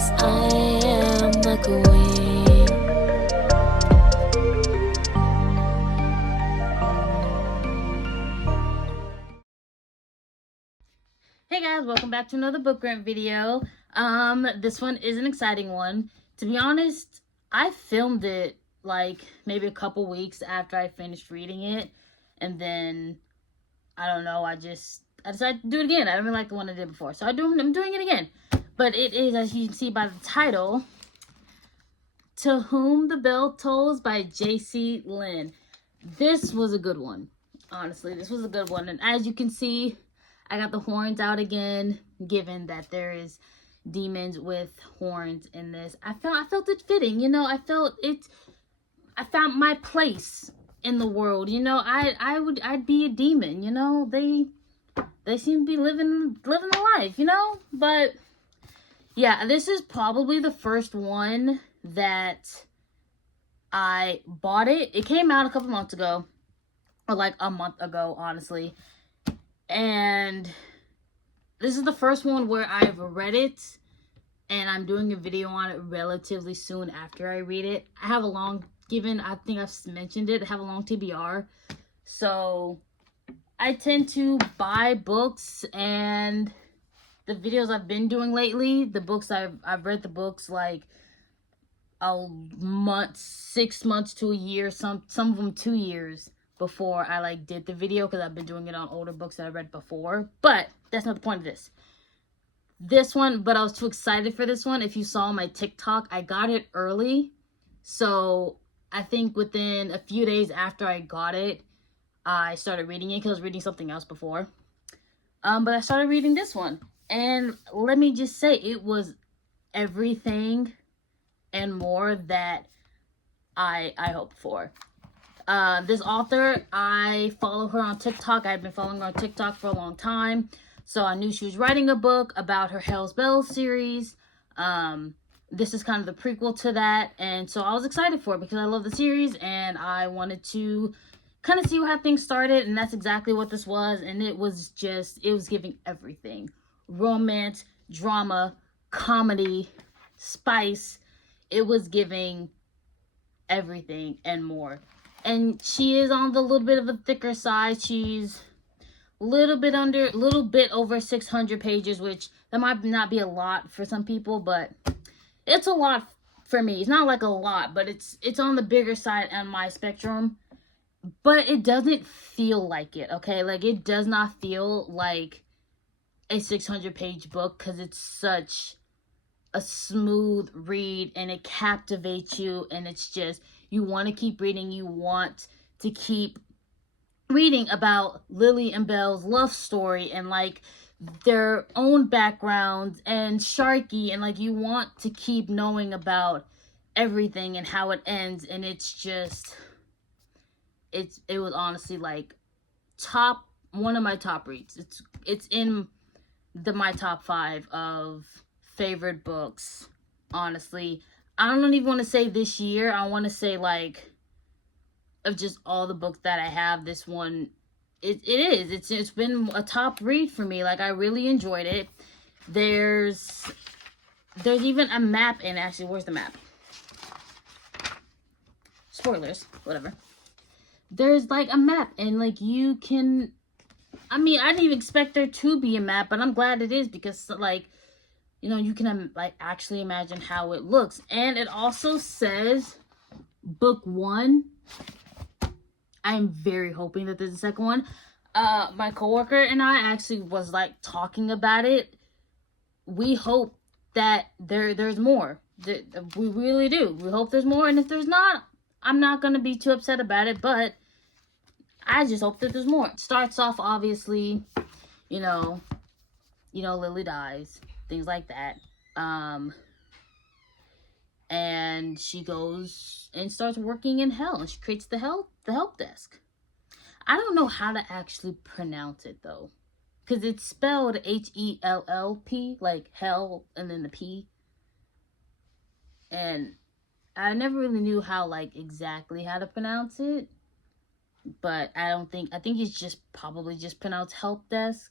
'cause I am the queen. Hey guys, welcome back to another book rant video. This one is an exciting one. To be honest, I filmed it like maybe a couple weeks after I finished reading it, and then I don't know, I decided to do it again. I didn't like the one I did before, so I'm doing it again. But it is, as you can see by the title, To Whom the Bell Tolls by Jaysea Lynn. This was a good one. Honestly, this was a good one. And as you can see, I got the horns out again, given that there is demons with horns in this. I felt it fitting, you know. I found my place in the world, you know. I'd be a demon, you know. They seem to be living the life, you know. But yeah, this is probably the first one that I bought. It came out a couple months ago, or like a month ago, honestly. And this is the first one where I've read it, and I'm doing a video on it relatively soon after I read it. I have a long, I think I've mentioned it, I have a long TBR. So I tend to buy books, and the videos I've been doing lately, the books I've read the books like a month, 6 months to a year, some of them 2 years before I like did the video, because I've been doing it on older books that I read before. But that's not the point of this one. But I was too excited for this one. If you saw my TikTok, I got it early, so I think within a few days after I got it, I started reading it, because I was reading something else before. But I started reading this one, and let me just say, it was everything and more that I hoped for. This author, I follow her on TikTok. I've been following her on TikTok for a long time, so I knew she was writing a book about her Belle series. This is kind of the prequel to that, and so I was excited for it because I love the series, and I wanted to kind of see how things started, and that's exactly what this was. And it was giving everything: romance, drama, comedy, spice. It was giving everything and more. And she is on the little bit of a thicker side. She's a little bit over 600 pages, which that might not be a lot for some people, but it's a lot for me. It's not like a lot, but it's on the bigger side on my spectrum. But it doesn't feel like it, okay? Like, it does not feel like a 600-page book, because it's such a smooth read, and it captivates you, and it's just, you want to keep reading. You want to keep reading about Lily and Belle's love story, and like their own backgrounds, and Sharky, and like you want to keep knowing about everything and how it ends. And it's just, it was honestly like one of my top reads. It's in my top 5 of favorite books, honestly. I don't even want to say this year. I want to say, like, of just all the books that I have, this one, it's been a top read for me. Like, I really enjoyed it. There's even a map in, actually, where's the map? Spoilers, whatever. There's like a map, and like you can, I mean, I didn't even expect there to be a map, but I'm glad it is, because like, you know, you can like actually imagine how it looks. And it also says book 1. I'm very hoping that there's a second one. My coworker and I actually was like talking about it. We hope that there's more. We really do. We hope there's more. And if there's not, I'm not going to be too upset about it, but I just hope that there's more. It starts off, obviously, you know, Lily dies, things like that. And she goes and starts working in hell, and she creates the help desk. I don't know how to actually pronounce it though, because it's spelled HELLP, like hell and then the P. And I never really knew how, like, exactly how to pronounce it, but I think it's just probably just pronounced help desk,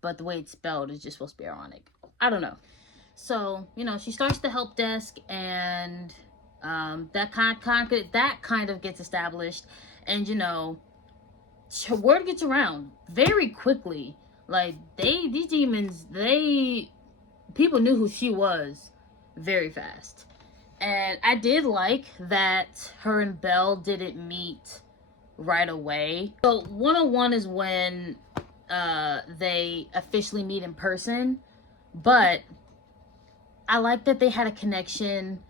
but the way it's spelled is just supposed to be ironic. I don't know. So, you know, she starts the help desk, and that kind of gets established, and you know, word gets around very quickly. Like these demons, people knew who she was very fast. And I did like that her and Belle didn't meet right away. So 101 is when they officially meet in person, but I like that they had a connection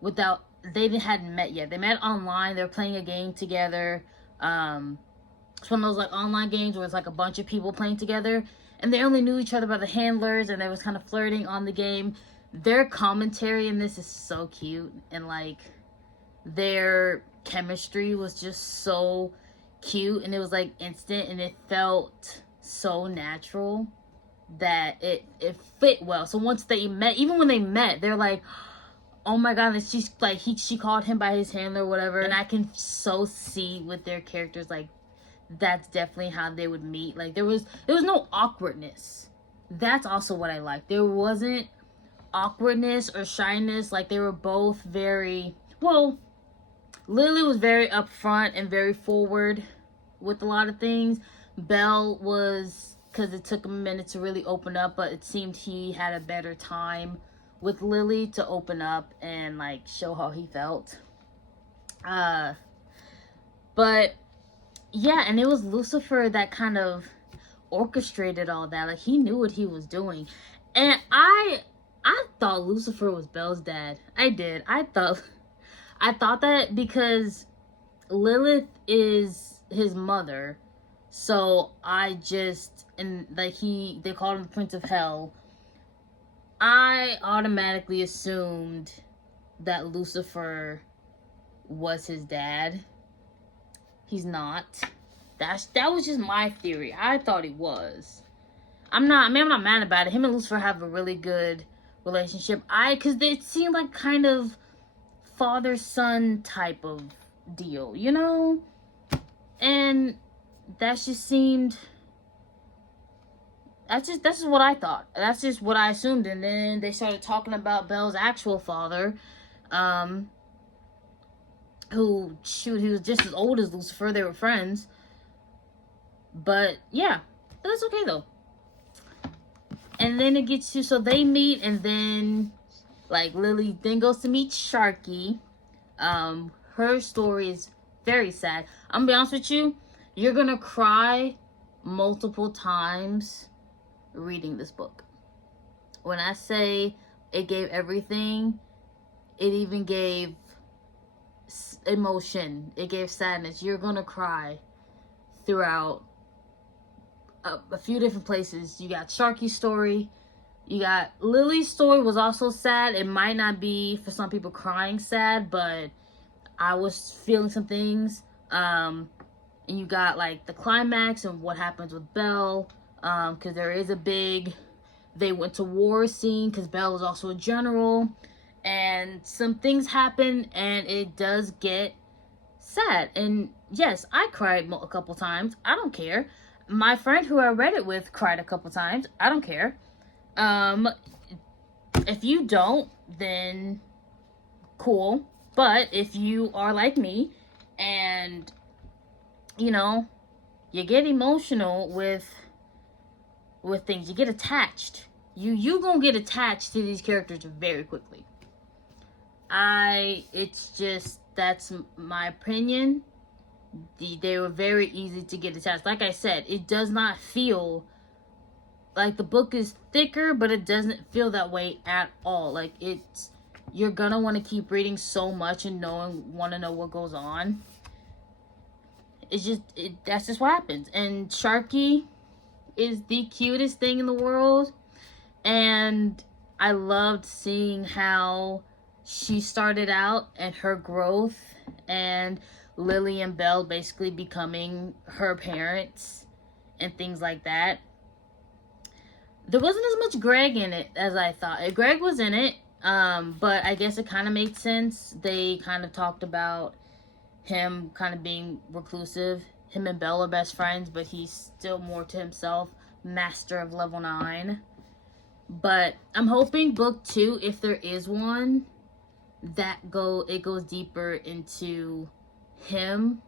without, hadn't met yet. They met online. They were playing a game together. It's one of those like online games where it's like a bunch of people playing together, and they only knew each other by the handlers, and they was kind of flirting on the game. Their commentary in this is so cute, and like their chemistry was just so cute, and it was like instant, and it felt so natural that it fit well. So once they met, even when they met, they're like, oh my god, and she's like, she called him by his handler or whatever, and I can so see with their characters, like that's definitely how they would meet. Like there was no awkwardness. That's also what I like. There wasn't awkwardness or shyness. Like they were both very well. Lily was very upfront and very forward with a lot of things. Belle was, because it took him a minute to really open up, but it seemed he had a better time with Lily to open up and like show how he felt. But yeah, and it was Lucifer that kind of orchestrated all that. Like he knew what he was doing. And I thought Lucifer was Belle's dad. I did. I thought that because Lilith is his mother. So I just, and like they called him the Prince of Hell. I automatically assumed that Lucifer was his dad. He's not. That was just my theory. I thought he was. I'm not mad about it. Him and Lucifer have a really good relationship. Because it seemed like kind of father-son type of deal, you know? And that just seemed, that's just what I thought. That's just what I assumed. And then they started talking about Belle's actual father, who, shoot, he was just as old as Lucifer. They were friends. But yeah, that's okay though. And then it gets to, so they meet, and then like Lily then goes to meet Sharky. Her story is very sad. I'm gonna be honest with you, you're gonna cry multiple times reading this book. When I say it gave everything, it even gave emotion, it gave sadness. You're gonna cry throughout a few different places. You got Sharky's story, you got Lily's story was also sad. It might not be for some people crying sad, but I was feeling some things. And you got like the climax and what happens with Belle, because there is a big they went to war scene, because Belle is also a general, and some things happen, and it does get sad. And yes, I cried a couple times. I don't care. My friend who I read it with cried a couple times. I don't care. If you don't, then cool. But if you are like me, and you know, you get emotional with things, you get attached. You gonna get attached to these characters very quickly. It's just, that's my opinion. They were very easy to get attached. Like I said, it does not feel like the book is thicker, but it doesn't feel that way at all. Like you're gonna want to keep reading so much and want to know what goes on. It's just, that's just what happens. And Sharky is the cutest thing in the world, and I loved seeing how she started out and her growth, and Lily and Belle basically becoming her parents and things like that. There wasn't as much Greg in it as I thought. Greg was in it, but I guess it kind of made sense. They kind of talked about him kind of being reclusive. Him and Belle are best friends, but he's still more to himself, master of level 9. But I'm hoping book 2, if there is one, it goes deeper into him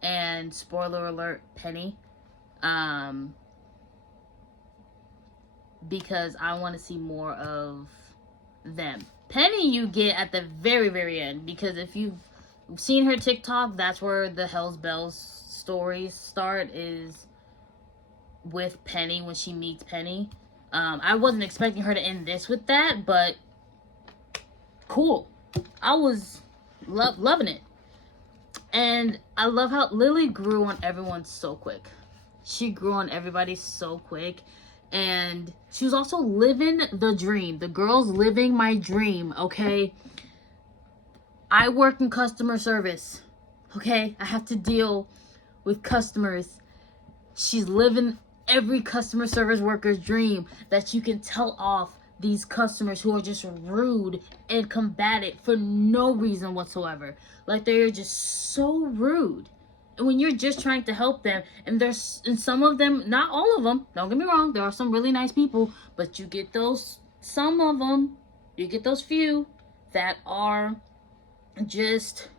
and, spoiler alert, Penny. Because I want to see more of them. Penny you get at the very, very end, because if you've seen her TikTok, that's where the Hell's Bells stories start, is with Penny, when she meets Penny. I wasn't expecting her to end this with that, but cool. I was loving it. And I love how Lily grew on everyone so quick. She grew on everybody so quick. And she was also living the dream. The girl's living my dream, okay? I work in customer service, okay? I have to deal with customers. She's living every customer service worker's dream, that you can tell off these customers who are just rude and combative for no reason whatsoever. Like, they are just so rude. And when you're just trying to help them, and some of them, not all of them, don't get me wrong, there are some really nice people, but you get some of them, you get those few that are just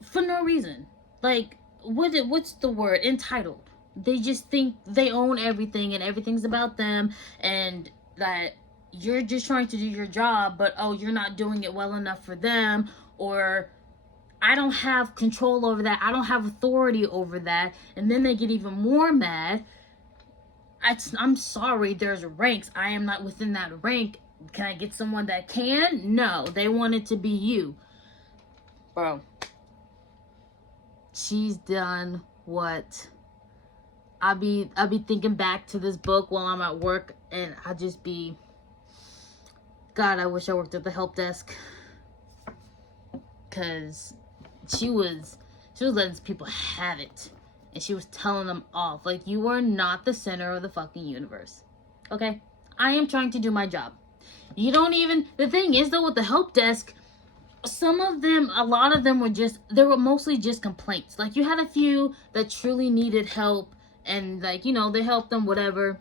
for no reason. Like, what's the word? Entitled. They just think they own everything and everything's about them, and that you're just trying to do your job, but oh, you're not doing it well enough for them, or I don't have control over that, I don't have authority over that. And then they get even more mad. I'm sorry, there's ranks. I am not within that rank. Can I get someone that can? No, they want it to be you. Bro, she's done what I'll be thinking back to this book while I'm at work, and I just be, God, I wish I worked at the help desk, because she was letting people have it, and she was telling them off. Like, you are not the center of the fucking universe, okay? I am trying to do my job. You don't even, the thing is though, with the help desk, a lot of them were mostly just complaints. Like, you had a few that truly needed help, and like, you know, they helped them, whatever.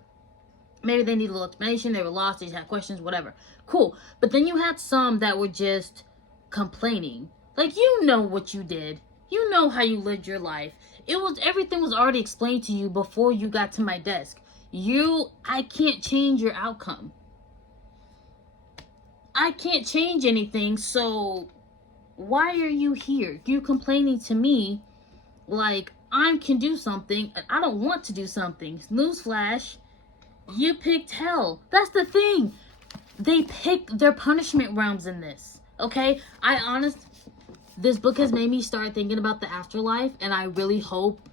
Maybe they need a little explanation, they were lost, they just had questions, whatever. Cool. But then you had some that were just complaining. Like, you know what you did. You know how you lived your life. Everything was already explained to you before you got to my desk. I can't change your outcome. I can't change anything, so why are you here? You're complaining to me like I can do something, and I don't want to do something. Newsflash, you picked hell. That's the thing. They pick their punishment realms in this, okay? This book has made me start thinking about the afterlife, and I really hope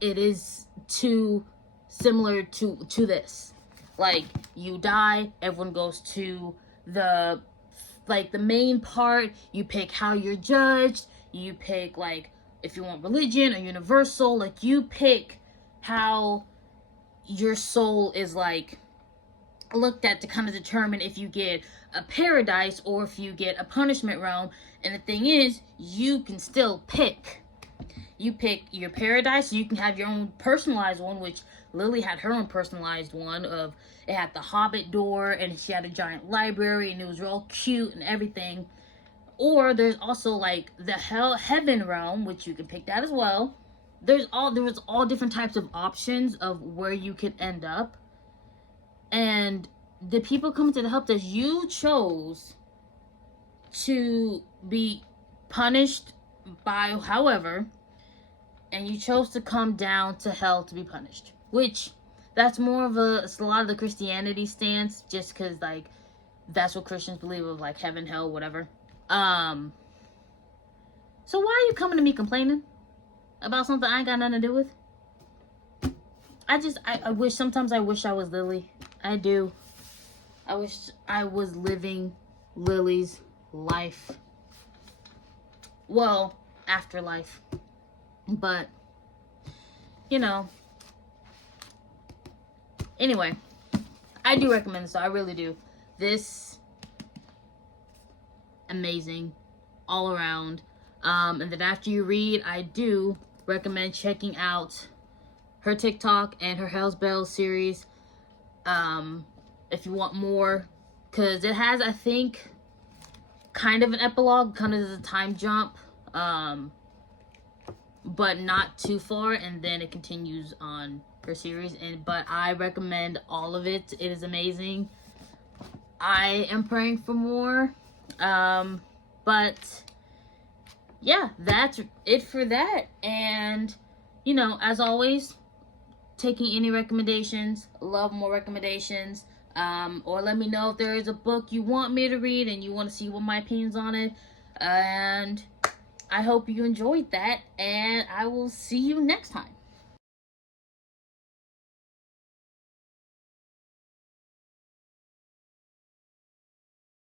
it is too similar to this. Like, you die, everyone goes to the main part. You pick how you're judged. You pick, like, if you want religion or universal. Like, you pick how your soul is, like, looked at to kind of determine if you get a paradise or if you get a punishment realm. And the thing is, you can still pick. You pick your paradise, so you can have your own personalized one, which Lily had her own personalized one. It had the Hobbit door, and she had a giant library, and it was real cute and everything. Or there's also, like, the heaven realm, which you can pick that as well. There was all different types of options of where you could end up. And the people coming to the help desk, you chose to be punished by however, and you chose to come down to hell to be punished, which that's more of a lot of the Christianity stance, just because, like, that's what Christians believe of, like, heaven, hell, whatever. So why are you coming to me complaining about something I ain't got nothing to do with? Sometimes I wish I was Lily. I do. I wish I was living Lily's life. Well, afterlife. But, you know. Anyway, I do recommend this. I really do. This, amazing. All around. And then after you read, I do recommend checking out her TikTok and her Hell's Bells series. if you want more, because it has, I think, kind of an epilogue, kind of a time jump, but not too far, and then it continues on her series. But I recommend all of it. It is amazing. I am praying for more, but yeah, that's it for that. And you know, as always, taking any recommendations, love more recommendations, or let me know if there is a book you want me to read and you want to see what my opinions on it. And I hope you enjoyed that, and I will see you next time.